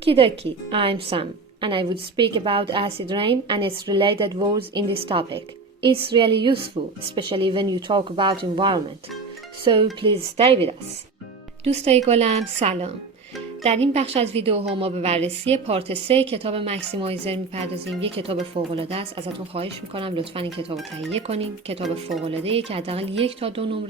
Okie I'm Sam, and I would speak about acid rain and its related words in this topic. It's really useful, especially when you talk about environment. So please stay with us. دوستای گلم سلام. در این بخش از ویدیوها ما به بررسی پارت 3 کتاب مکسیمایزر میپردازیم. یک کتاب فوق‌العاده است. ازتون خواهش میکنم لطفاً این کتاب رو تهیه کنین. کتاب فوق‌العاده‌ای که حداقل 1 تا 2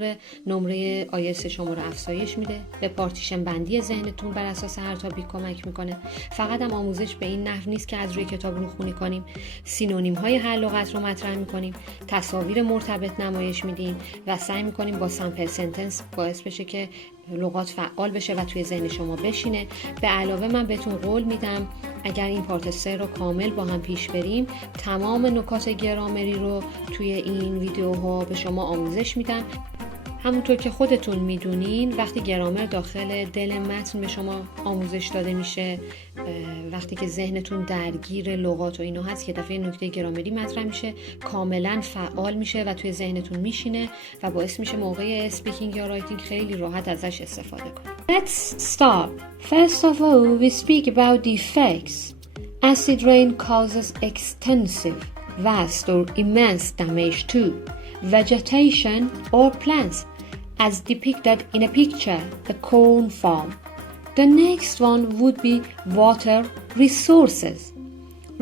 نمره IELTS شما رو افزایش میده. به پارتیشن بندی ذهنتون بر اساس هر تاپیک کمک میکنه. فقط هم آموزش به این نحو نیست که از روی کتاب رو خونی کنیم. سینونیم های هر لغت رو مطرح میکنیم. تصاویر مرتبط نمایش میدیم و سعی میکنیم با سامپل سنتنس باعث بشه که لغات فعال بشه و توی ذهن شما بشینه. به علاوه من بهتون قول میدم اگر این پارت 3 رو کامل با هم پیش بریم تمام نکات گرامری رو توی این ویدیوها به شما آموزش میدم. همونطور که خودتون میدونین وقتی گرامر داخل دل متن به شما آموزش داده میشه، وقتی که ذهنتون درگیر لغات و اینا هست که دفعه نکته گرامری مطرح میشه کاملا فعال میشه و توی ذهنتون میشینه و باعث میشه موقع اسپیکینگ یا رایتینگ خیلی راحت ازش استفاده کنید. Let's start. First of all, we speak about the effects. Acid rain causes extensive, vast or immense damage to vegetation or plants, as depicted in a picture, the corn farm. The next one would be water resources.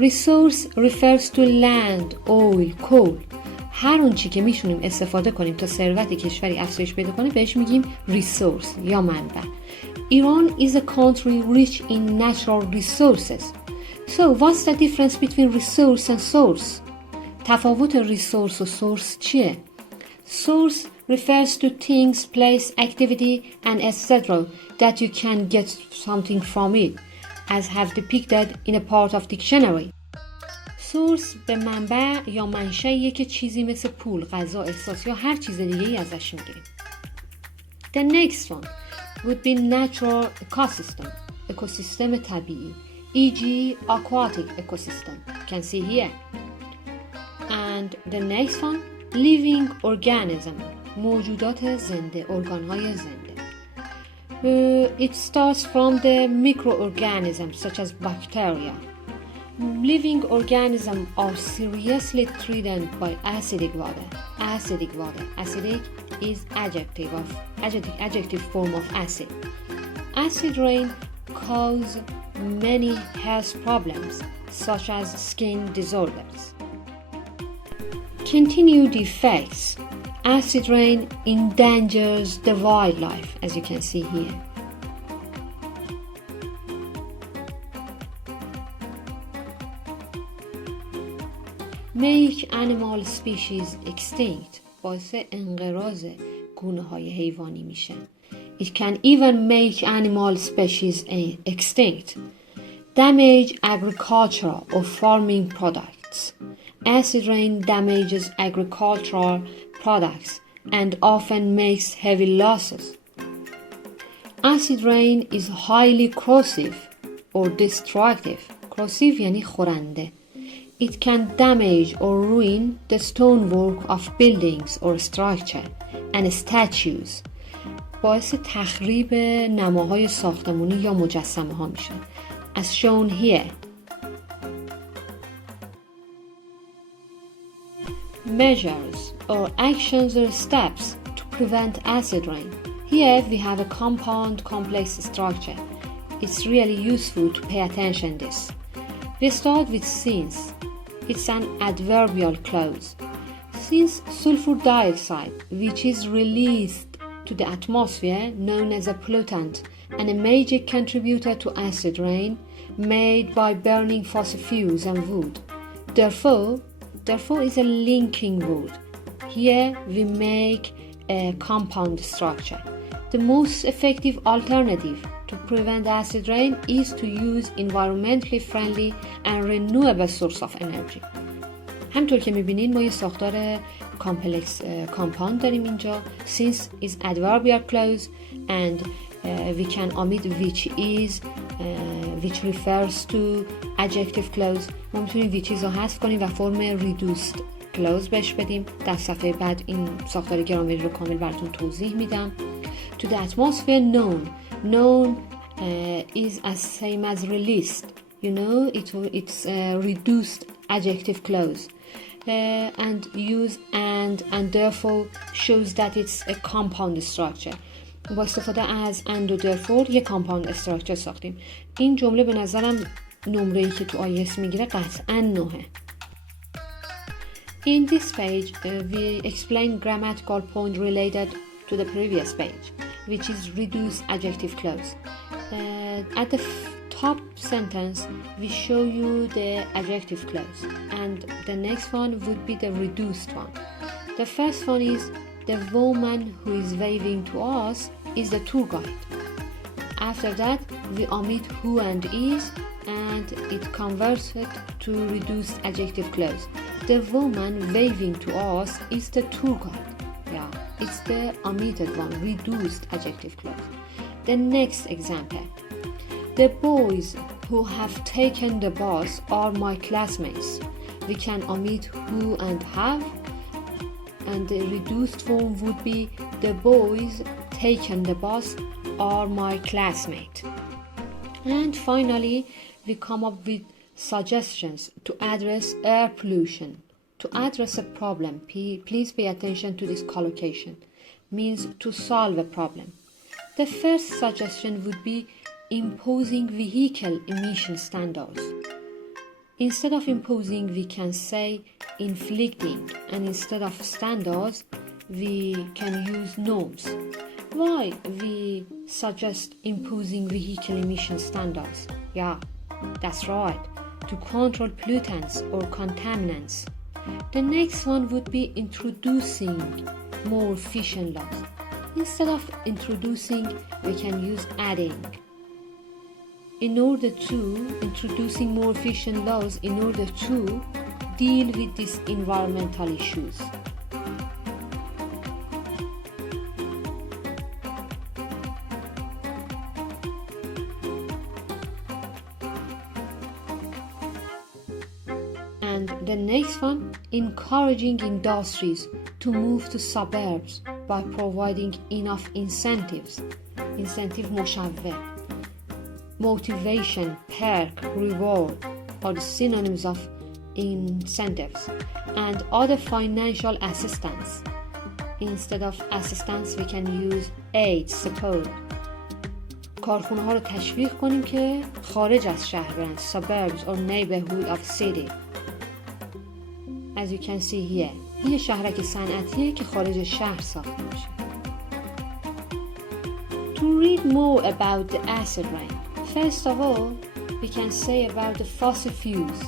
Resource refers to land, oil, coal. هر اون چی که میتونیم استفاده کنیم تا ثروت کشوری افزایش پیدا کنه بهش میگیم resource یا منبع. Iran is a country rich in natural resources. So what's the difference between resource and source? تفاوت resource و source چیه؟ Source refers to things, place, activity and etc. that you can get something from it, as have depicted in a part of dictionary. Source به منبع یا منشأیه که چیزی مثل پول، غذا، احساس یا هر چیز دیگه‌ای ازش میگیریم. The next one would be natural ecosystem, اکوسیستم طبیعی, e.g. aquatic ecosystem, you can see here. And the next one, living organism, موجودات زنده, ارگانهای زنده. It starts from the microorganisms such as bacteria. Living organisms are seriously threatened by acidic water. Acidic water. Acidic is adjective form of acid. Acid rain cause many health problems such as skin disorders. Continue the effects. Acid rain endangers the wildlife, as you can see here. Make animal species extinct. باعث انقراض گونه‌های حیوانی میشه. It can even make animal species extinct. Damage agricultural or farming products. Acid rain damages agricultural products and often makes heavy losses. Acid rain is highly corrosive or destructive. Corrosive یعنی خورنده. It can damage or ruin the stonework of buildings or structure and statues. باعث تخریب نماهای ساختمانی یا مجسمه ها میشه. As shown here. Measures or actions or steps to prevent acid rain. Here we have a compound complex structure. It's really useful to pay attention to this. We start with since. It's an adverbial clause. Since sulfur dioxide, which is released to the atmosphere, known as a pollutant and a major contributor to acid rain, made by burning fossil fuels and wood. Therefore is a linking word. Here we make a compound structure. The most effective alternative to prevent acid rain is to use environmentally friendly and renewable source of energy. همطور که میبینین ما یه ساختار complex compound داریم اینجا. Since is adverbial clause and we can omit which refers to adjective clause. ما میتونیم which is رو حذف کنیم و فرم reduced clause بهش بدیم. در صفحه بعد این ساختار گرامری رو کامل براتون توضیح میدم. To the atmosphere known is as same as released. You know, it's a reduced adjective clause. And use and therefore shows that it's a compound structure. با استفاده از and و therefore یه compound structure ساختیم. این جمله به نظرم نمره‌ای که تو IELTS میگیره قطعاً 9. In this page, we explain grammatical point related to the previous page, which is reduced adjective clause. At the top sentence, we show you the adjective clause, and the next one would be the reduced one. The first one is the woman who is waving to us is the tour guide. After that, we omit who and is, and it converts it to reduced adjective clause. The woman waving to us is the tour guide. Yeah, it's the omitted one, reduced adjective clause. The next example. The boys who have taken the bus are my classmates. We can omit who and have, and the reduced form would be the boys taken the bus are my classmates. And finally, we come up with suggestions to address air pollution. To address a problem, please pay attention to this collocation. Means to solve a problem. The first suggestion would be imposing vehicle emission standards. Instead of imposing, we can say inflicting, and instead of standards, we can use norms. Why we suggest imposing vehicle emission standards? Yeah, that's right, to control pollutants or contaminants. The next one would be introducing more efficient laws. Instead of introducing, we can use adding. In order to introducing more efficient laws in order to deal with these environmental issues. And the next one, encouraging industries to move to suburbs by providing enough incentives. Incentive مشوق. Motivation, perk, reward are the synonyms of incentives, and other financial assistance. Instead of assistance, we can use aid, support. کارخونه ها رو تشویق کنیم که خارج از شهر برن. Suburbs or neighborhood of city. As you can see here, این شهرک صنعتیه که خارج شهر ساخته میشه. To read more about the acid rain, first of all, we can say about the fossil fuels.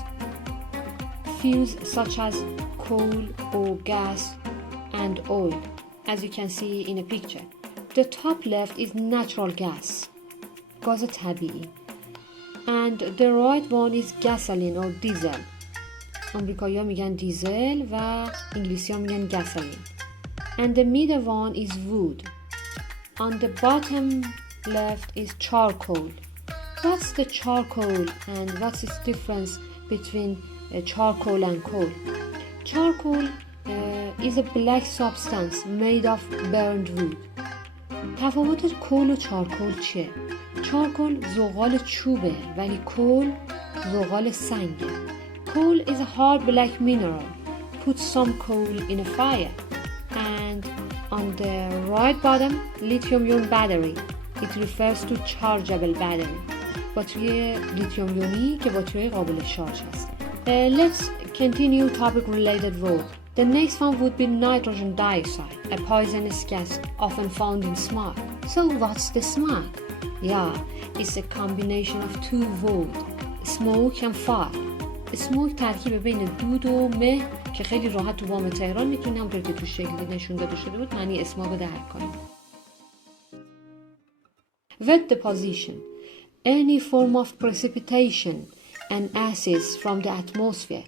Fuels such as coal or gas and oil, as you can see in a picture. The top left is natural gas, گاز طبیعی. And the right one is gasoline or diesel. امریکایی ها میگن دیزل و انگلیسی ها میگن gasoline. And the middle one is wood. On the bottom left is charcoal. What's the charcoal and what's its difference between charcoal and coal? Charcoal is a black substance made of burned wood. تفاوت کول و چارکول چیه؟ چارکول زغال چوبه ولی کول زغال سنگه. Coal is a hard black mineral. Put some coal in a fire. And on the right bottom, lithium-ion battery. It refers to chargeable battery. باتری لیتیوم یونی که باتری قابل شارژ هست. Let's continue topic related word. The next one would be nitrogen dioxide, a poisonous gas often found in smoke. So what's the smoke? Yeah, it's a combination of two words, smoke and fire. smoke ترکیب بین دود و مه که خیلی راحت تو بام تهران میتونیم همونطور که تو شکل نشون داده شده بود معنی اسموگ رو درک کنیم. Wet deposition, any form of precipitation and acids from the atmosphere.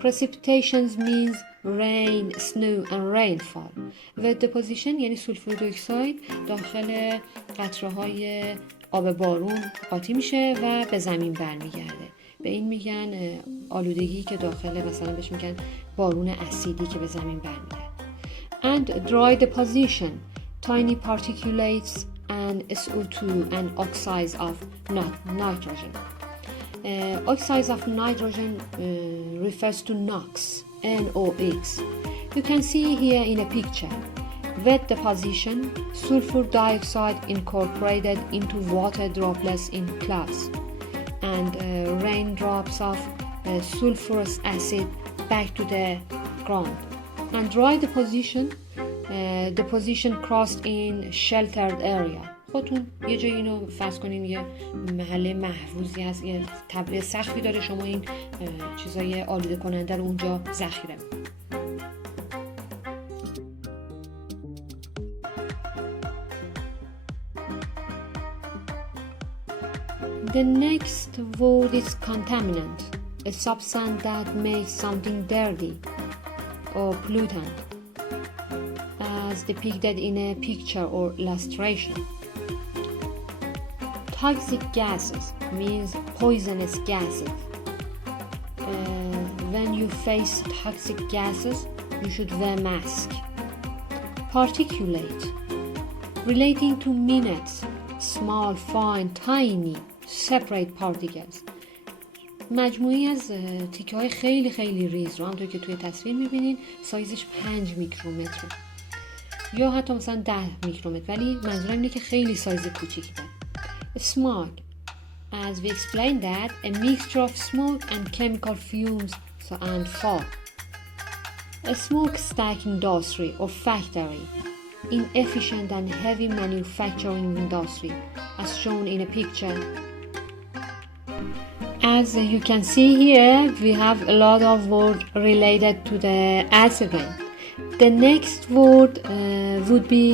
Precipitations means rain, snow and rainfall. Wet deposition یعنی سولفور دیوکساید داخل قطره‌های آب بارون قاطی میشه و به زمین برمیگرده. به این میگن آلودگی که داخل مثلا بهش میگن بارون اسیدی که به زمین برمیگرده. And dry deposition, tiny particulates and SO2 and oxides of nitrogen. Oxides of nitrogen refers to NOx, NOx. You can see here in a picture wet deposition, sulfur dioxide incorporated into water droplets in clouds, and raindrops of sulfurous acid back to the ground. And dry deposition crossed in sheltered area. خودتون یه جایی اینو فرض کنین یه محله محفوظی هست، یه تبلیغ سختی داره، شما این چیزای آلوده کننده رو اونجا ذخیره می‌کنید. The next word is contaminant, a substance that makes something dirty or pollutant, as depicted in a picture or illustration. Toxic gases means poisonous gases. When you face toxic gases, you should wear mask. Particulate, relating to minutes, small, fine, tiny, separate particles. مجموعی از تیکه های خیلی خیلی ریز رو همونطور که توی تصویر میبینین سایزش 5 میکرومتره یا حتی مثلا 10 میکرومتر، ولی منظورم اینه که خیلی سایز کوچیکی داره. Smog, as we explained that, a mixture of smoke and chemical fumes and fog. A smokestack industry or factory, inefficient and heavy manufacturing industry, as shown in a picture. As you can see here, we have a lot of words related to the acid rain. The next word would be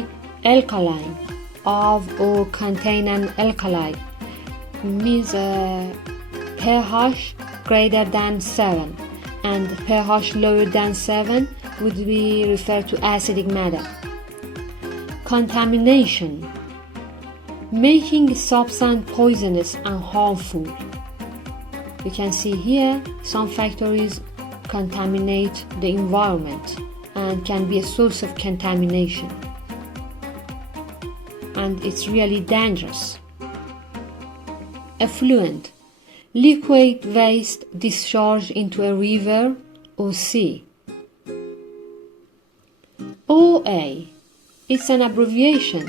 alkaline, of or contain an alkali, means pH greater than 7, and pH lower than 7 would be referred to acidic matter. Contamination, making a substance poisonous and harmful. You can see here some factories contaminate the environment and can be a source of contamination, and it's really dangerous. Effluent, liquid waste discharged into a river or sea. OA, it's an abbreviation,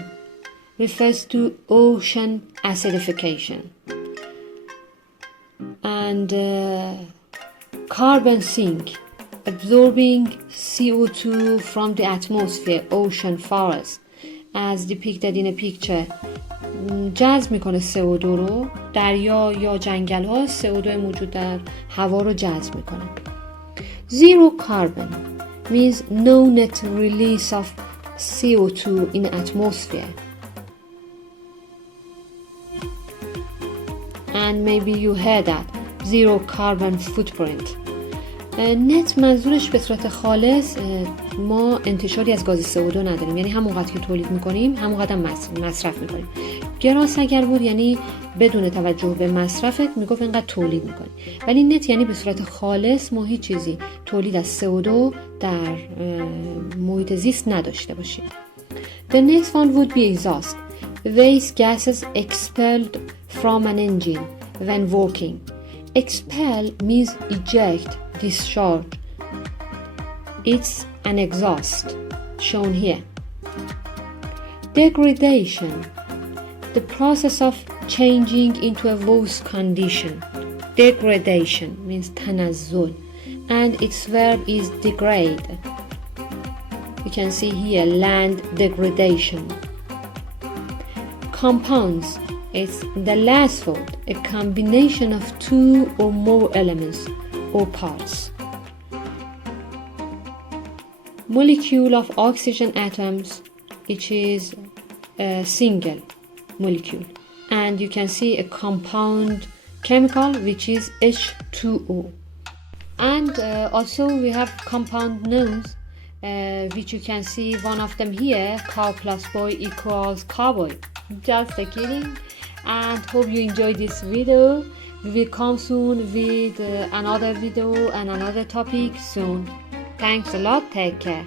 refers to ocean acidification. And carbon sink, absorbing CO2 from the atmosphere, ocean, forest, as depicted in a picture. جذب میکنه CO2 رو، دریا یا جنگل ها CO2 موجود در هوا رو جذب میکنه. Zero carbon means no net release of CO2 in the atmosphere. And maybe you heard that, zero carbon footprint. نت منظورش به صورت خالص ما انتشاری از گاز CO2 نداریم، یعنی همونقدر که تولید میکنیم همونقدر مصرف میکنیم. گراس اگر بود یعنی بدون توجه به مصرفت میگفت اینقدر تولید میکنیم، ولی نت یعنی به صورت خالص ما هیچ چیزی تولید از CO2 در محیط زیست نداشته باشیم. The next one would be exhaust, waste gases expelled from an engine when working. Expel means eject, discharge. It's an exhaust, shown here. Degradation, the process of changing into a worse condition. Degradation means تنزل, and its verb is degrade. You can see here land degradation. Compounds, it's the last word, a combination of two or more elements or parts. Molecule of oxygen atoms, which is a single molecule, and you can see a compound chemical which is H2O. And also we have compound nouns, which you can see one of them here, cow plus boy equals cowboy. Just kidding. And hope you enjoyed this video. We will come soon with another video and another topic soon. Thanks a lot. Take care.